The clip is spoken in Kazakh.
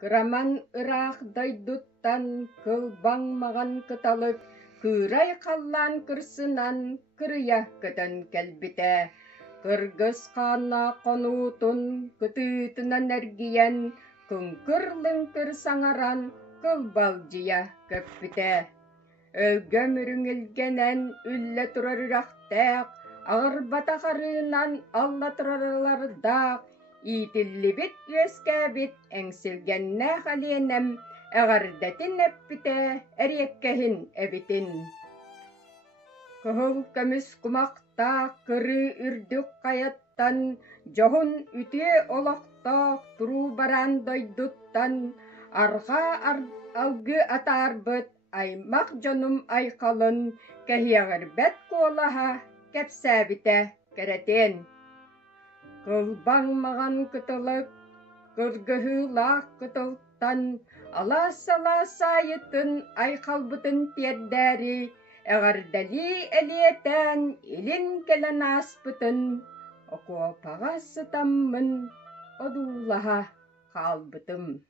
Кыраман ырах дайдуттан кылбаң маған кыталып, кырай қаллан кырсынан кырыя кытын кәлбите. Кыргыз қана қонутун кытытынан әргиян, күнкір-лыңкір саңаран кылбалжия көппите. Өлгө мүрүңілгенен үлле турарырақтақ, ағырбата қарынан алла турарылардақ, итиллибит өскәбит әңсілгенне қалиенем, әғардәтін әппите әреккәхін әбітін. Көхіл көміс құмақта кыры үрдік қаяттан, жоғын үте олақтақ тұру баран дойдуттан, арға алғы атарбыт, аймақ жонум айқалын, кәхиағырбәт қолаға кәпсәбіте кәрәтен. Кылбаң маған кытылык, кыргыһылаах кытылтан, ала-сала сайытын айқалбытын тиердәри, әғардәли әлиетән илин кәлән аспытын, окуапаға сытаммын, одулаға қалбытым.